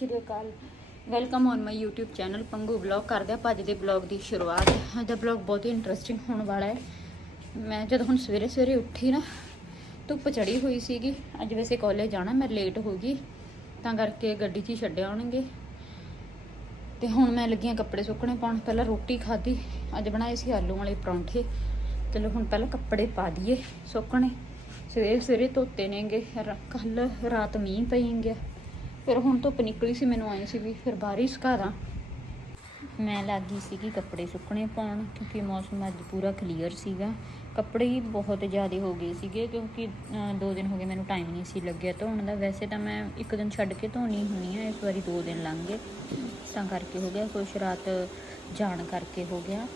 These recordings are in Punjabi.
Shri Akal. Welcome on my YouTube channel Pangu vlog ਕਰਦੇ ਆਪਾਂ ਅੱਜ ਦੇ ਵਲੌਗ ਦੀ ਸ਼ੁਰੂਆਤ। ਅੱਜ ਦਾ ਵਲੌਗ ਬਹੁਤ ਹੀ ਇੰਟਰਸਟਿੰਗ ਹੋਣ ਵਾਲਾ ਹੈ। ਮੈਂ ਜਦੋਂ ਹੁਣ ਸਵੇਰੇ ਸਵੇਰੇ ਉੱਠੀ ਨਾ, ਧੁੱਪ ਚੜੀ ਹੋਈ ਸੀਗੀ। ਅੱਜ ਵੈਸੇ ਕਾਲਜ ਜਾਣਾ, ਮੈਂ ਲੇਟ ਹੋ ਗਈ। ਤਾਂ ਕਰਕੇ ਗੱਡੀ 'ਚ ਹੀ ਛੱਡਿਆ ਆਉਣਗੇ। ਤੇ ਹੁਣ ਮੈਂ ਲੱਗੀਆਂ ਕੱਪੜੇ ਸੁੱਕਣੇ ਪਾਉਣ। ਪਹਿਲਾਂ ਰੋਟੀ ਖਾਧੀ, ਅੱਜ ਬਣਾਏ ਸੀ ਆਲੂ ਵਾਲੇ ਪਰੌਂਠੇ। ਚਲੋ ਹੁਣ ਪਹਿਲਾਂ ਕੱਪੜੇ ਪਾ ਦਈਏ ਸੁੱਕਣੇ। ਸਵੇਰੇ ਸਵੇਰੇ ਧੋਤੇ ਨੇਗੇ ਕੱਲ ਰਾਤ ਮੀਂਹ ਪਈ ਫਿਰ ਹੁਣ ਧੁੱਪ ਨਿਕਲੀ ਸੀ, ਮੈਨੂੰ ਆਏ ਸੀ ਵੀ ਫਿਰ ਬਾਰਿਸ਼ ਘਾਰਾਂ ਮੈਂ ਲੱਗੀ ਸੀਗੀ ਕੱਪੜੇ ਸੁੱਕਣੇ ਪਾਉਣ, ਕਿਉਂਕਿ ਮੌਸਮ ਅੱਜ ਪੂਰਾ ਕਲੀਅਰ ਸੀਗਾ। ਕੱਪੜੇ ਹੀ ਬਹੁਤ ਜ਼ਿਆਦਾ ਹੋ ਗਏ ਸੀਗੇ, ਕਿਉਂਕਿ ਦੋ ਦਿਨ ਹੋ ਗਏ ਮੈਨੂੰ ਟਾਈਮ ਨਹੀਂ ਸੀ ਲੱਗਿਆ ਧੋਣ ਦਾ। ਵੈਸੇ ਤਾਂ ਮੈਂ ਇੱਕ ਦਿਨ ਛੱਡ ਕੇ ਧੋਣੀ ਹੁੰਦੀ ਆ, ਇਸ ਵਾਰੀ ਦੋ ਦਿਨ ਲੰਘ ਗਏ। ਤਾਂ ਕਰਕੇ ਹੋ ਗਿਆ, ਕੁਛ ਰਾਤ ਜਾਣ ਕਰਕੇ ਹੋ ਗਿਆ।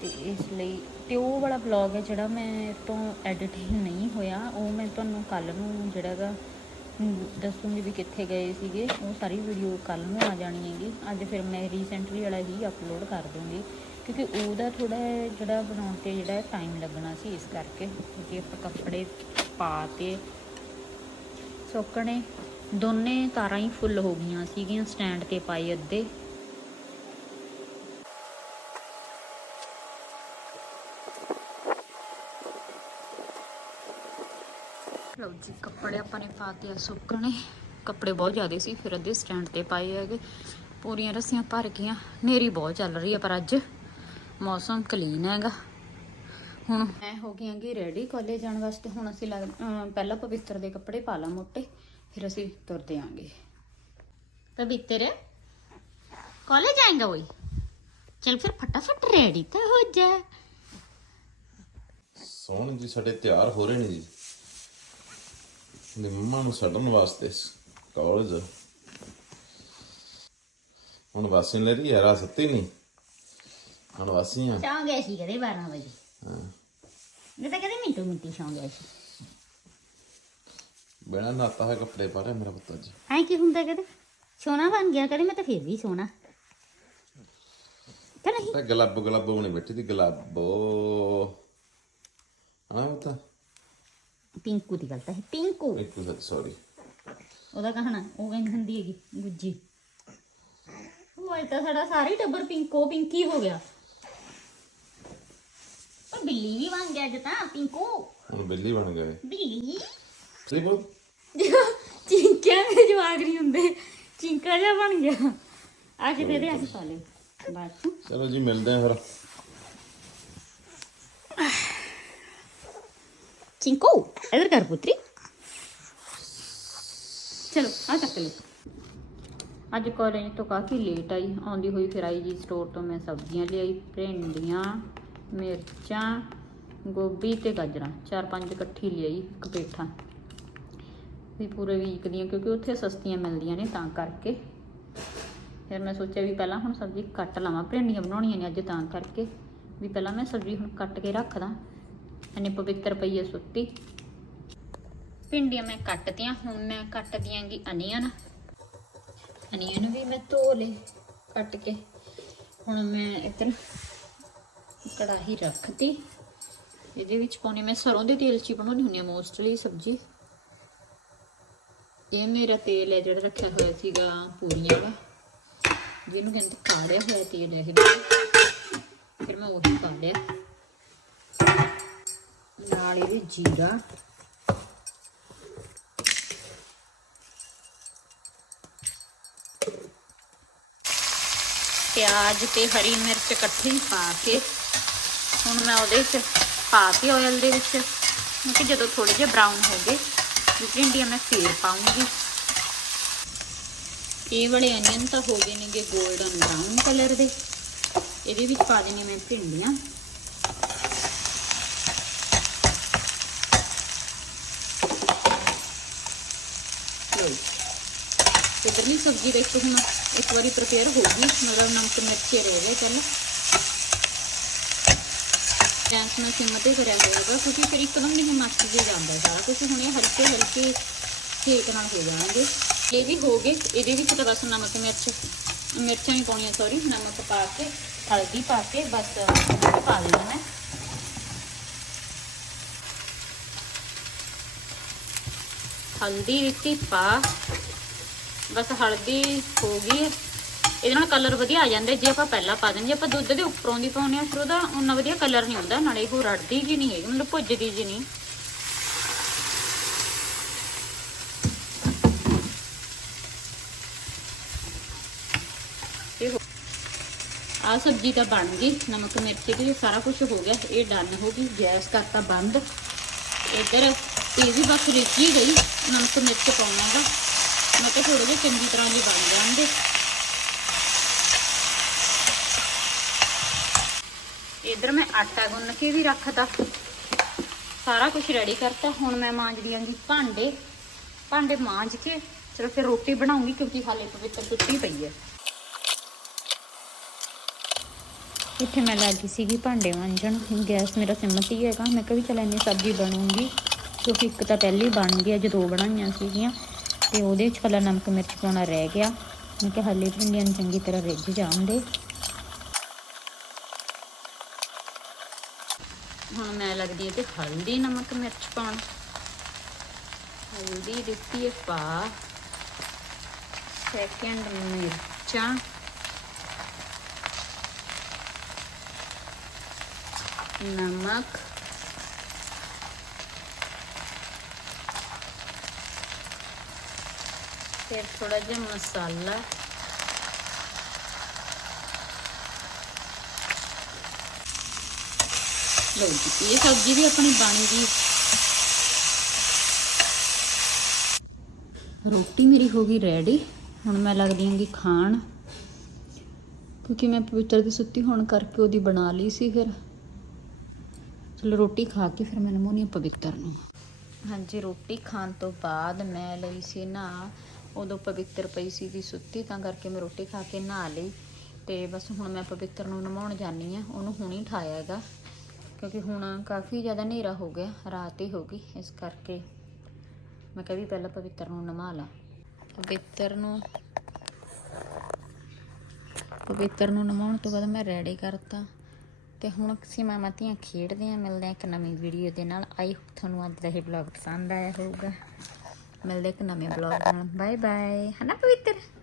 ਤੇ ਇਸ ਲਈ, ਤੇ ਉਹ ਵਾਲਾ ਵਲੌਗ ਹੈ ਜਿਹੜਾ ਮੈਂ ਤੋਂ ਐਡਿਟ ਹੀ ਨਹੀਂ ਹੋਇਆ, ਉਹ ਮੈਂ ਤੁਹਾਨੂੰ ਕੱਲ ਨੂੰ ਜਿਹੜਾ ਗਾ ਦੱਸੂੰਗੀ ਵੀ ਕਿੱਥੇ ਗਏ ਸੀਗੇ, ਉਹ ਸਾਰੀ ਵੀਡੀਓ ਕੱਲ ਨੂੰ ਆ ਜਾਣੀ ਹੈਗੀ। ਅੱਜ ਫਿਰ ਮੈਂ ਰੀਸੈਂਟਲੀ ਵਾਲਾ ਹੀ ਅਪਲੋਡ ਕਰ ਦੂੰਗੀ। ਕਿਉਂਕਿ ਉਹਦਾ ਥੋੜਾ ਜਿਹੜਾ ਬਣਾਉਣ ਤੇ ਜਿਹੜਾ ਟਾਈਮ ਲੱਗਣਾ ਸੀ, ਇਸ ਕਰਕੇ ਕਿਉਂਕਿ ਆਪਾਂ ਕੱਪੜੇ ਪਾ ਤੇ ਸੁੱਕਣੇ, ਦੋਨੇ ਤਾਰਾਂ ਹੀ ਫੁੱਲ ਹੋ ਗਈਆਂ ਸੀਗੀਆਂ ਸਟੈਂਡ ਤੇ ਪਾਈ ਅੱਧੇ। ਲਓ ਜੀ, ਕੱਪੜੇ ਆਪਾਂ ਨੇ ਪਾਤੇ ਆ ਸੁੱਕਣੇ। ਕੱਪੜੇ ਬਹੁਤ ਜ਼ਿਆਦੇ ਸੀ, ਫਿਰ ਅੱਧੇ ਸਟੈਂਡ ਤੇ ਪਾਏ ਹੈਗੇ। ਪੂਰੀਆਂ ਰੱਸੀਆਂ ਭਰ ਗਈਆਂ। ਨੇਰੀ ਬਹੁਤ ਚੱਲ ਰਹੀ ਹੈ ਪਰ ਅੱਜ ਮੌਸਮ ਕਲੀਨ ਹੈਗਾ। ਹੁਣ ਮੈਂ ਹੋ ਗਈ ਆਂਗੀ ਰੈਡੀ ਕਾਲਜ ਜਾਣ ਵਾਸਤੇ। ਹੁਣ ਅਸੀਂ ਪਹਿਲਾਂ ਪਵਿੱਤਰ ਦੇ ਕੱਪੜੇ ਪਾ ਲਾ ਮੋਟੇ, ਫਿਰ ਅਸੀਂ ਤੁਰਦੇ ਆਂਗੇ। ਪਵਿੱਤਰ? ਕਾਲਜ ਜਾਏਗਾ ਵਈ ਚਲ ਫਿਰ ਫਟਾਫਟ ਰੈਡੀ ਤਾਂ ਹੋ ਜਾ। ਸੋਹਣ ਜੀ, ਸਾਡੇ ਤਿਆਰ ਹੋ ਰਹੇ ਨੇ ਜੀ। ਨਿੰਮਾ ਨੂੰ ਛੱਡਣ ਵਾਸਤੇ ਕਾਲਜ ਹੁਣ ਵਾਸੀ ਲੈ ਰਹੀ ਯਾਰਾ ਸੱਤੀ ਨਹੀਂ ਹੁਣ ਵਾਸੀਆਂ ਸੌਂ ਗਿਆ ਸੀ ਕਦੇ 12 ਵਜੇ ਹਾਂ ਮੈਂ ਤਾਂ ਕਦੇ ਮਿੰਟੋ ਮਿੰਟੀ ਸੌਂ ਗਿਆ ਸੀ ਬਿਨਾ ਨਾਤਾ ਹੈ ਕੱਪੜੇ ਪਾ ਰਿਹਾ ਮੇਰਾ ਪੁੱਤ ਜੀ ਐ ਕੀ ਹੁੰਦਾ ਕਦੇ ਸੋਨਾ ਬਣ ਗਿਆ ਕਦੇ ਮੈਂ ਤਾਂ ਫਿਰ ਵੀ ਸੋਨਾ ਕਿ ਨਹੀਂ ਤਾਂ ਗਲੱਬ ਗਲੱਬ ਹੋਣੀ ਬੈਠੀ ਦੀ ਗਲੱਬੋ ਹਾਂ ਉਹ ਤਾਂ ਪਿੰਕੂ ਦੀ ਗੱਲ ਤਾਂ ਹੈ ਪਿੰਕੂ ਇੱਕ ਸੌਰੀ ਉਹਦਾ ਕਹਣਾ ਉਹ ਕਹਿੰਦੀ ਹੁੰਦੀ ਹੈਗੀ ਗੁੱਜੀ। ਉਹ ਅੱਜ ਤਾਂ ਸਾਡਾ ਸਾਰਾ ਹੀ ਟੱਬਰ ਪਿੰਕੋ ਪਿੰਕੀ ਹੋ ਗਿਆ। ਪਰ ਬਿੱਲੀ ਵੀ ਬਣ ਗਿਆ ਅੱਜ ਤਾਂ ਪਿੰਕੂ ਹੁਣ ਬਿੱਲੀ ਬਣ ਗਏ ਬਿੱਲੀ? ਸਹੀ ਬੋਲ। ਚਿੰਕਿਆਂ ਦੇ ਜਵਾਗ ਨਹੀਂ ਹੁੰਦੇ ਚਿੰਕਾ ਜਿਹਾ ਬਣ ਗਿਆ। ਆ ਕੇ ਦੇ ਦੇ ਅਸੀਂ ਪਾ ਲਿਓ ਬਸ ਚਲੋ ਜੀ ਮਿਲਦੇ ਆ ਫਿਰ। cinco. ਇਧਰ ਕਰ ਪੁੱਤਰੀ ਚਲੋ ਆ ਤੱਕ ਲੋ ਅੱਜ ਕਾਲਜ ਤੋਂ ਕਾਫੀ ਲੇਟ ਆਈ ਆਉਂਦੀ ਹੋਈ ਫਿਰ ਆਈ ਜੀ ਸਟੋਰ ਤੋਂ ਮੈਂ ਸਬਜ਼ੀਆਂ ਲਿਆਈ ਭਿੰਡੀਆਂ ਮਿਰਚਾਂ ਗੋਭੀ ਤੇ ਗਾਜਰਾਂ ਚਾਰ ਪੰਜ ਇਕੱਠੀ ਲਿਆਈ ਇੱਕ ਪੇਠਾ ਵੀ ਪੂਰੇ ਵੀਕ ਦੀਆਂ ਕਿਉਂਕਿ ਉੱਥੇ ਸਸਤੀਆਂ ਮਿਲਦੀਆਂ ਨੇ ਤਾਂ ਕਰਕੇ ਫਿਰ ਮੈਂ ਸੋਚਿਆ ਵੀ ਪਹਿਲਾਂ ਹੁਣ ਸਬਜ਼ੀ ਕੱਟ ਲਵਾਂ ਭਿੰਡੀਆਂ ਬਣਾਉਣੀਆਂ ਨੇ ਅੱਜ ਤਾਂ ਕਰਕੇ ਵੀ ਪਹਿਲਾਂ ਮੈਂ ਸਬਜ਼ੀ ਹੁਣ ਕੱਟ ਕੇ ਰੱਖਦਾ ਇਹਨੇ ਪਵਿੱਤਰ ਪਈ ਹੈ ਸੁੱਤੀ। ਭਿੰਡੀਆਂ ਮੈਂ ਕੱਟਤੀਆਂ, ਹੁਣ ਮੈਂ ਕੱਟ ਦਿਆਂਗੀ ਅਨੀਅਨ। ਅਨੀਅਨ ਵੀ ਮੈਂ ਧੋ ਲਏ ਕੱਟ ਕੇ। ਹੁਣ ਮੈਂ ਇੱਧਰ ਕੜਾਹੀ ਰੱਖਤੀ। ਇਹਦੇ ਵਿੱਚ ਪਾਉਣੀ, ਮੈਂ ਸਰੋਂ ਦੇ ਤੇਲ 'ਚ ਹੀ ਬਣਾਉਣੀ ਹੁੰਦੀ ਆ ਮੋਸਟਲੀ ਸਬਜ਼ੀ। ਇਹ ਮੇਰਾ ਤੇਲ ਹੈ ਜਿਹੜਾ ਰੱਖਿਆ ਹੋਇਆ ਸੀਗਾ ਪੂਰੀਆਂ ਦਾ। ਜਿਹਨੂੰ ਕਹਿੰਦੇ ਕਾੜਿਆ ਹੋਇਆ ਤੇਲ ਹੈ ਇਹ। ਫਿਰ ਮੈਂ ਉਹੀ ਪਾ ਲਿਆ। ਨਾਲ ਇਹਦੇ ਜੀਰਾ। ਪਿਆਜ਼ ਤੇ ਹਰੀ ਮਿਰਚ ਇਕੱਠੀ ਪਾ ਕੇ, ਹੁਣ ਮੈਂ ਉਹਦੇ ਵਿੱਚ ਪਾ ਕੇ ਆਇਲ ਦੇ ਵਿੱਚ, ਕਿਉਂਕਿ ਜਦੋਂ ਥੋੜੇ ਜਿਹਾ ਬਰਾਊਨ ਹੋ ਗਏ ਭਿੰਡੀਆਂ ਮੈਂ ਫੇਰ ਪਾਉਂਗੀ। ਇਹ ਵਾਲੇ ਅਨੀਅਨ ਤਾਂ ਹੋ ਗਏ ਨੇਗੇ 골ਡਨ ਬਰਾਊਨ ਕਲਰ ਦੇ। ਇਹਦੇ ਵਿੱਚ ਪਾ ਦੇਣੀ ਮੈਂ ਭਿੰਡੀਆਂ ਲਓ ਤੇ ਇਧਰਲੀ ਸਬਜ਼ੀ ਦੇਖੋ ਹੁਣ ਇੱਕ ਵਾਰੀ ਪ੍ਰਪੇਅਰ ਹੋ ਗਈ। ਮਤਲਬ ਨਮਕ ਮਿਰਚੇ ਰਹਿ ਗਏ ਚੱਲ ਗੈਸ ਨੂੰ ਸਿਮ ਤੇ ਕਰਿਆ ਹੋਏਗਾ ਕਿਉਂਕਿ ਫਿਰ ਇੱਕਦਮ ਨਹੀਂ ਮੱਚ ਜੇ ਜਾਂਦਾ ਸਾਰਾ ਕੁਝ ਹੁਣ ਇਹ ਹਲਕੇ ਹਲਕੇ ਸੇਕ ਨਾਲ ਹੋ ਜਾਣਗੇ। ਇਹ ਵੀ ਹੋ ਗਏ। ਇਹਦੇ ਵਿੱਚ ਤਾਂ ਬਸ ਨਮਕ ਮਿਰਚ, ਮਿਰਚਾਂ ਵੀ ਪਾਉਣੀਆਂ ਸੌਰੀ ਨਮਕ ਪਾ ਕੇ, ਹਲਦੀ ਪਾ ਕੇ ਬਸ ਪਾ ਦੇਣਾ ਮੈਂ। ਹਲਦੀ ਦਿੱਤੀ ਪਾ। ਬਸ ਹਲਦੀ ਹੋ ਗਈ ਇਹਦੇ ਨਾਲ ਕਲਰ ਵਧੀਆ ਆ ਜਾਂਦਾ। ਜੇ ਆਪਾਂ ਪਹਿਲਾਂ ਪਾ ਦਿੰਦੇ ਆਪਾਂ ਦੁੱਧ ਦੇ ਉੱਪਰੋਂ ਦੀ ਪਾਉਂਦੇ ਆ ਫਿਰ ਉਹਦਾ ਉਨਾ ਵਧੀਆ ਕਲਰ ਨਹੀਂ ਆਉਂਦਾ। ਨਾਲੇ ਉਹ ਰੜਦੀ ਜੀ ਨਹੀਂ ਹੈਗੀ, ਮਤਲਬ ਭੁੱਜਦੀ ਜੀ ਨਹੀਂ। ਇਹ ਆ ਸਬਜ਼ੀ ਤਾਂ ਬਣ ਗਈ। ਨਮਕ, ਮਿਰਚ ਵੀ ਸਾਰਾ ਕੁਝ ਹੋ ਗਿਆ। ਇਹ ਡਨ ਹੋ ਗਈ। ਗੈਸ ਕਰਤਾ ਬੰਦ। ਇੱਧਰ ਤੇਜ਼ੀ ਬਸ ਰਿੱਝੀ ਗਈ। ਨਮਕ, ਮਿਰਚ ਪਾਉਣਾਗਾ ਮੈਂ ਕਿਹਾ ਥੋੜੇ ਜਿਹੇ ਚੰਗੀ ਤਰ੍ਹਾਂ ਦੀ ਬਣ ਜਾਣਗੇ। ਇੱਧਰ ਮੈਂ ਆਟਾ ਗੁੰਨ ਕੇ ਵੀ ਰੱਖਤਾ ਸਾਰਾ ਕੁਝ ਰੈਡੀ ਕਰਤਾ। ਹੁਣ ਮੈਂ ਮਾਂਜਦੀ ਆਂਗੀ ਭਾਂਡੇ। ਭਾਂਡੇ ਮਾਂਜ ਕੇ ਚਲੋ ਫਿਰ ਰੋਟੀ ਬਣਾਉਂਗੀ ਕਿਉਂਕਿ ਹਾਲੇ ਪਵਿੱਤਰ ਟੁੱਟੀ ਪਈ ਹੈ। ਇੱਥੇ ਮੈਂ ਲੱਗੀ ਸੀਗੀ ਭਾਂਡੇ ਮਾਂਜਣ। ਗੈਸ ਮੇਰਾ ਸਿਮਤ ਹੀ ਹੈਗਾ। ਮੈਂ ਕਿਹਾ ਵੀ ਚਲ ਇੰਨੀ ਸਬਜ਼ੀ ਬਣੂਗੀ। ਕਿਉਂਕਿ ਇੱਕ ਤਾਂ ਪਹਿਲੀ ਬਣ ਗਈ ਅੱਜ ਦੋ ਬਣਾਈਆਂ ਸੀਗੀਆਂ। ਤੇ ਉਹਦੇ ਵਿੱਚ ਕੱਲਾ ਨਮਕ ਮਿਰਚ ਪਾਉਣਾ ਰਹਿ ਗਿਆ। ਮੈਂ ਕਿਹਾ ਹਲੇ ਭਿੰਡੀਆਂ ਨੂੰ ਚੰਗੀ ਤਰ੍ਹਾਂ ਰਿੱਝ ਜਾਣਦੇ। ਹੁਣ ਮੈਂ ਲੱਗਦੀ ਹੈ ਤੇ ਹਲਦੀ ਨਮਕ ਮਿਰਚ ਪਾਉਣ। ਹਲਦੀ ਦਿੱਤੀ ਹੈ ਪਾ। ਸੈਕਿੰਡ ਮਿਰਚਾਂ। ਨਮਕ। ਫਿਰ ਥੋੜਾ ਜਿਹਾ ਮਸਾਲਾ। ਲਓ ਜੀ, ਇਹ ਸਬਜ਼ੀ ਵੀ ਆਪਣੀ ਬਣ ਗਈ। ਰੋਟੀ ਮੇਰੀ ਹੋ ਗਈ ਰੈਡੀ ਹੁਣ ਮੈਂ ਲੱਗਦੀ ਆਂਗੀ ਖਾਣ। ਕਿਉਂਕਿ ਮੈਂ ਪਵਿੱਤਰ ਦੀ ਸੁੱਤੀ ਹੋਣ ਕਰਕੇ ਉਹਦੀ ਬਣਾ ਲਈ ਸੀ ਫਿਰ। ਚਲੋ ਰੋਟੀ ਖਾ ਕੇ ਫਿਰ ਮੈਂ ਨਮੋਨੀ ਪਵਿੱਤਰ ਨੂੰ। ਹਾਂਜੀ, ਰੋਟੀ ਖਾਣ ਤੋਂ ਬਾਅਦ ਮੈਂ ਲਈ ਸੀ ਨਾ ਉਦੋਂ ਪਵਿੱਤਰ ਪਈ ਸੀਗੀ ਸੁੱਤੀ, ਤਾਂ ਕਰਕੇ ਮੈਂ ਰੋਟੀ ਖਾ ਕੇ ਨਹਾ ਲਈ ਤੇ ਬਸ ਹੁਣ ਮੈਂ ਪਵਿੱਤਰ ਨੂੰ ਨਮਾਉਣ ਜਾਨੀ ਆ ਉਹਨੂੰ ਹੁਣੀ ਠਾਇਆ ਹੈਗਾ, ਕਿਉਂਕਿ ਹੁਣ ਕਾਫੀ ਜ਼ਿਆਦਾ ਹਨੇਰਾ ਹੋ ਗਿਆ, ਰਾਤ ਹੀ ਹੋ ਗਈ, ਇਸ ਕਰਕੇ ਮੈਂ ਕਿਹਾ ਵੀ ਪਹਿਲਾਂ ਪਵਿੱਤਰ ਨੂੰ ਨਮਾ ਲਾ। ਪਵਿੱਤਰ ਨੂੰ ਪਵਿੱਤਰ ਨੂੰ ਨਮਾਉਣ ਤੋਂ ਬਾਅਦ ਮੈਂ ਰੈਡੀ ਕਰਤਾ ਤੇ ਹੁਣ ਸੀਮਾ ਮਾਮਾ ਖੇਡਦੇ ਆ ਮਿਲਦੇ ਆ ਇੱਕ ਨਵੀਂ ਵੀਡੀਓ ਦੇ ਨਾਲ। ਆਈ ਹੋਪ ਤੁਹਾਨੂੰ ਅੱਜ ਦਾ ਇਹ ਵਲੌਗ ਪਸੰਦ ਆਇਆ ਹੋਊਗਾ। ਮਿਲਦੇ ਇੱਕ ਨਵੇਂ ਵਲੌਗ ਨਾਲ। ਬਾਏ ਬਾਏ ਹਨਾ ਪਵਿੱਤਰ?